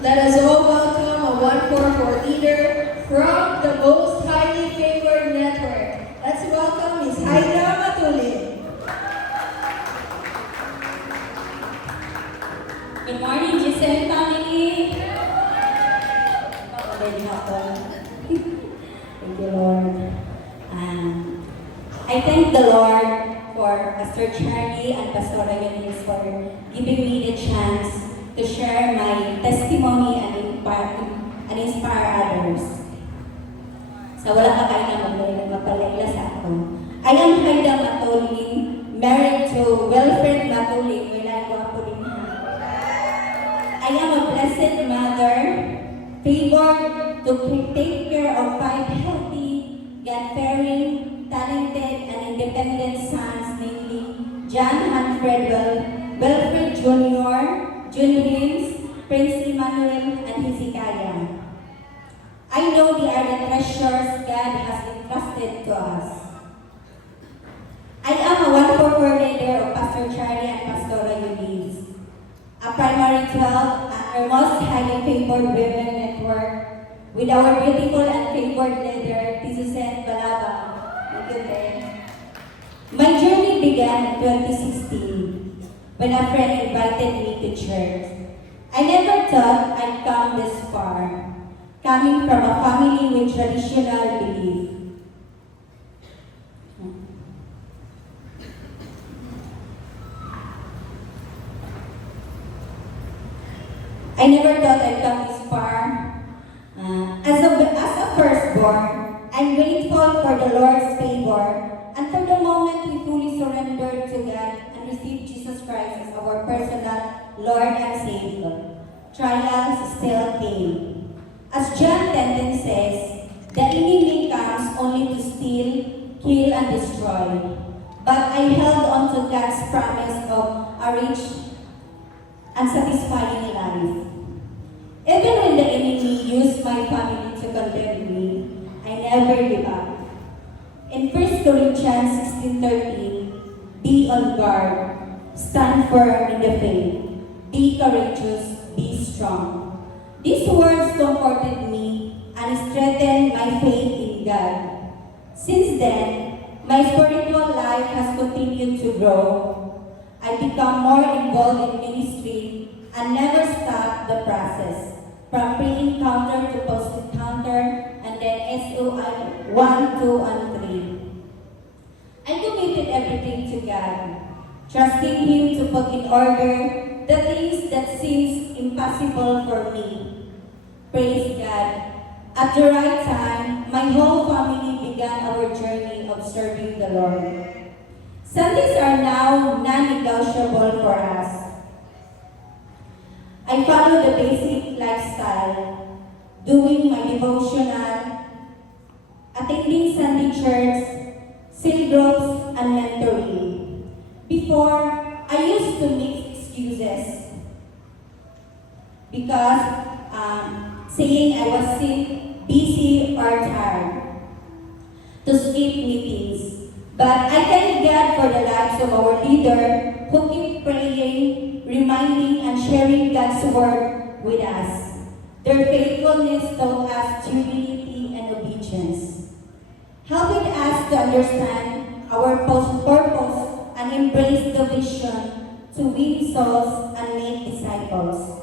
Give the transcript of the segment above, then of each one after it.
Let us all welcome a 144 leader from the most highly favored network. Let's welcome Ms. Haida Matulin. Good morning, Giselle family. Magandang hapon. Thank you, Lord. I thank the Lord for Pastor Charlie and Pastor Eunice for giving me the chance to share my testimony and inspire others. Sa wala ka kayo na magpalayla sa ako. I am Haida Matulin, married to Wilfred Matulin. I am a blessed mother, favored to take care of 5 healthy, God-fearing, talented, and independent sons, namely John Hanfred Wilfred Jr., June Hins, Prince Emmanuel, and Hezekiah. I know they are the treasures God has entrusted to us. I am a 144 leader of Pastor Charlie and Pastor Eunice, a primary 12 and our most highly favored women network with our beautiful and favored leader, Tizuset Balaba. Thank you, Ben. My journey began in 2016 when a friend invited me to church. I never thought I'd come this far, coming from a family with traditional belief. I never thought I'd come this far. As a firstborn, I'm grateful for the Lord's favor and for the moment we fully surrendered to God and received Jesus Christ as our personal Lord and Savior. Trials still came. As John 10:10 says, the enemy comes only to steal, kill, and destroy. But I held on to God's promise of a rich and satisfying life. Even when the enemy used my family to condemn me, I never give up. In 1 Corinthians 16:13, be on guard, stand firm in the faith, be courageous, be strong. These words comforted me and strengthened my faith in God. Since then, my spiritual life has continued to grow. I become more involved in ministry and never stop the process. From pre-encounter to post-encounter and then SOI 1, 2, and 3. I committed everything to God, trusting Him to put in order the things that seems impossible for me. Praise God. At the right time, my whole family began our journey of serving the Lord. Sundays are now non-negotiable for us. I follow the basic lifestyle, doing my devotional, attending Sunday church, cell groups, and mentoring. Before, I used to make excuses because saying I was sick, busy, or tired to skip meetings. But I thank God for the lives of our leader who keep praying, reminding and sharing God's word with us. Their faithfulness taught us humility and obedience, helping us to understand our purpose and embrace the vision to win souls and make disciples.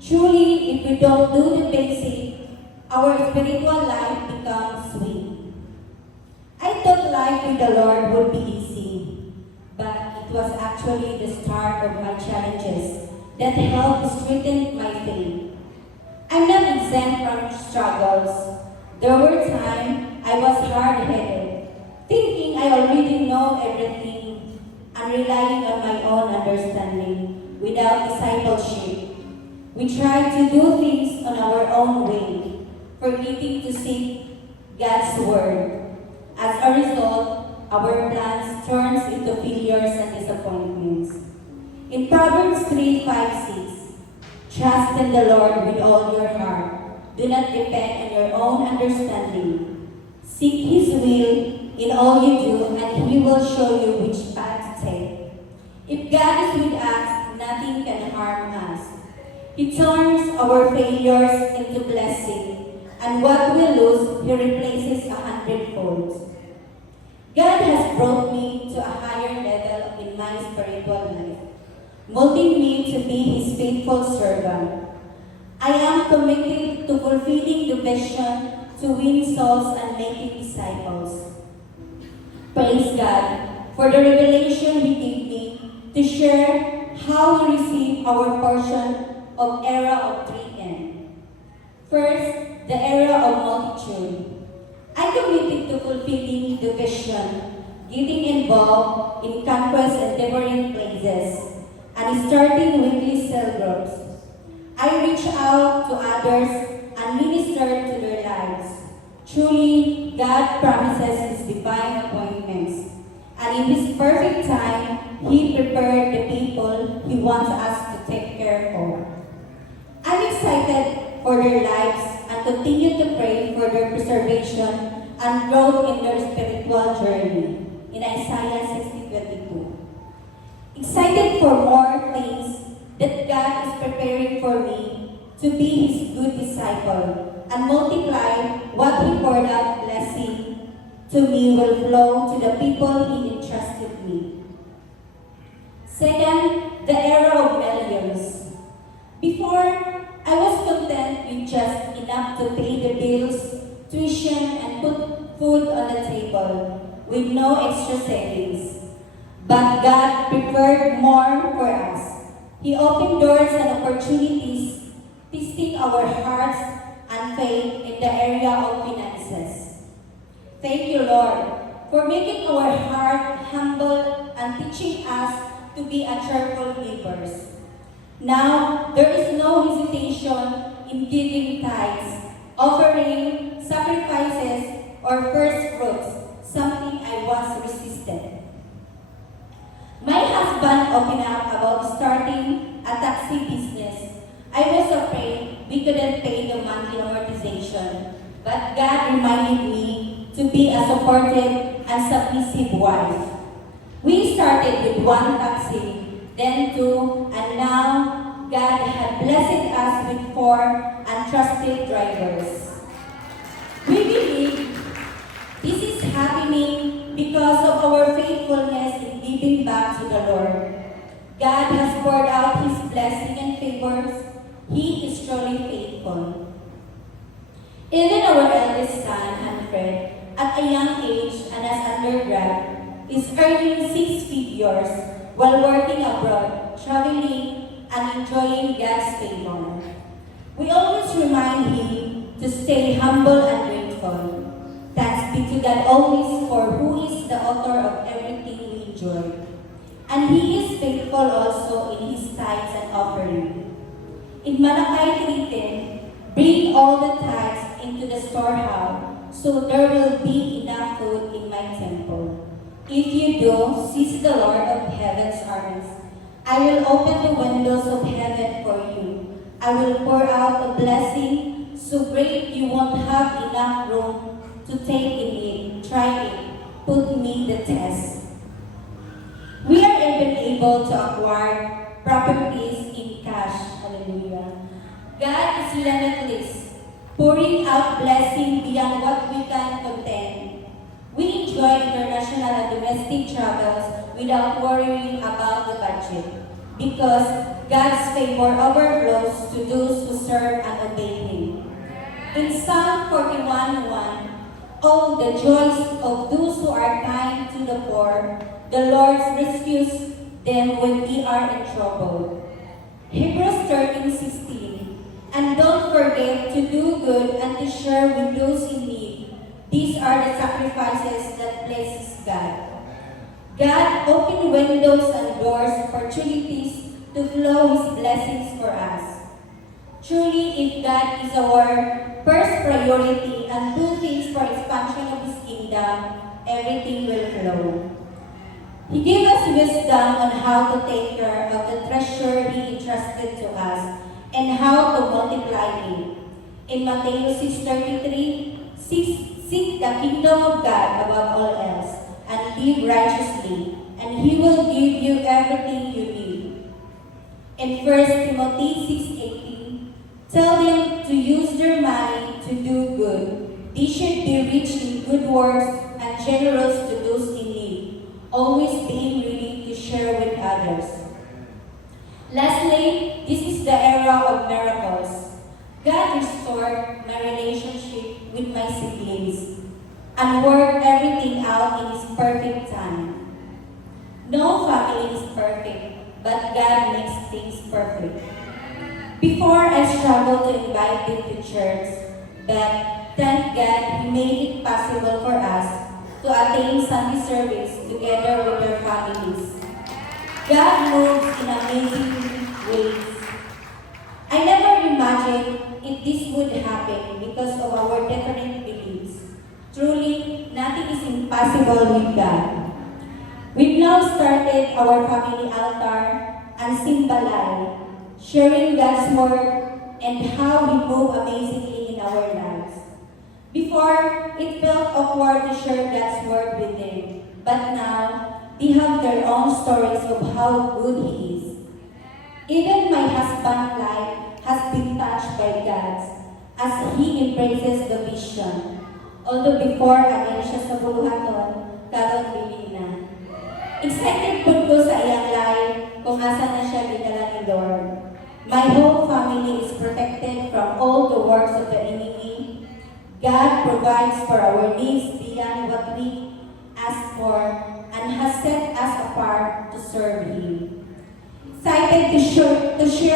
Truly, if we don't do the basic, our spiritual life becomes weak. I thought life with the Lord would be easy, but it was actually the start of my challenges that helped strengthen my faith. I'm not exempt from struggles. There were times I was hard-headed, thinking I already know everything and relying on my own understanding without discipleship. We try to do things on our own way, forgetting to seek God's word. As a result, our plans turns into failures and disappointments. In Proverbs 3:5-6, trust in the Lord with all your heart. Do not depend on your own understanding. Seek His will in all you do, and He will show you which path to take. If God is with us, nothing can harm us. He turns our failures into blessing, and what we lose, He replaces 100-fold. God has brought me to a higher level in my spiritual life, molding me to be His faithful servant. I am committed to fulfilling the vision to win souls and making disciples. Praise God for the revelation He gave me to share how we receive our portion of era of 3N. First, the era of multitude. I committed to fulfilling the vision, getting involved in conquest and different places, and starting weekly cell groups. I reach out to others and minister to their lives. Truly, God promises His divine appointments, and in His perfect time, He prepared the people He wants us to take care of. I'm excited for their lives and continue to pray for their preservation and growth in their spiritual journey in Isaiah 60:22. Excited for more things that God is preparing for me to be His good disciple and multiply what He poured out blessing to me will flow to the people He entrusted me. Second, the era of millions. Before, I was content with just enough to pay the bills, tuition, and put food on the table with no extra savings. But God prepared more for us. He opened doors and opportunities, testing our hearts and faith in the area of finances. Thank you, Lord, for making our heart humble and teaching us to be a cheerful givers. Now, there is no hesitation in giving tithes, offering sacrifices, or first fruits, something I once resisted. My husband opened up about starting a taxi business. I was afraid we couldn't pay the monthly amortization, but God reminded me to be a supportive and submissive wife. We started with one taxi, then two, and now God had blessed us with 4 untrusted drivers. We believe this is happening because of our faithfulness in giving back to the Lord. God has poured out His blessing and favors. He is truly faithful. Even our eldest son, Hanfred, at a young age and as undergrad, is earning 6 figures while working abroad, traveling, and enjoying God's favor. We always remind him to stay humble and grateful. Thanks be to God always for who is the author of everything we enjoy. And He is faithful also in His tithes and offering. In Malachi 3:10, bring all the tithes into the storehouse, so there will be enough food in my temple. If you do, says the Lord of heaven's armies, I will open the windows of heaven for you. I will pour out a blessing so great you won't have enough room to take in it. Try it. Put me the test. We are even able to acquire properties in cash. Hallelujah. God is limitless, pouring out blessing beyond what we can contain. We enjoy international and domestic travels without worrying about the budget, because God's favor overflows to those who serve and obey Him. In Psalm 41:1, oh, the joys of those who are kind to the poor, the Lord rescues them when they are in trouble. Hebrews 13:16, and don't forget to do good and to share with those in need. These are the sacrifices that pleases God. God opened windows and doors, opportunities to flow His blessings for us. Truly, if God is our first priority and do things for expansion of His kingdom, everything will flow. He gave us wisdom on how to take care of the treasure He entrusted to us and how to multiply it. In Matthew 6:33, seek the kingdom of God above all else and live righteously, and He will give you everything you need. In 1 Timothy 6:18, Tell them to use their money to do good. They should be rich in good works and generous to those in need, always being ready to share with others. Lastly, this is the era of miracles. God restored my relationship with my siblings and worked everything out in His perfect time. No family is perfect, but God makes things perfect. Before, I struggled to invite them to church, but thank God He made it possible for us to attend Sunday service together with their families. God moves in amazing ways. I never imagined if this would happen because of our different beliefs. Truly, nothing is impossible with God. We've now started our family altar and Simbalay, sharing God's word and how He moved amazingly in our lives. Before, it felt awkward to share God's word with them, but now, they have their own stories of how good He is. Even my husband's life has been touched by God's as he embraces the vision. Although before, again siya sa buluhaton, karon dili na. Excited po ko sa iyang life kung asa na siya gidala ni Lord. My whole family is protected from all the works of the enemy. God provides for our needs beyond what we ask for and has set us apart to serve Him. Excited to share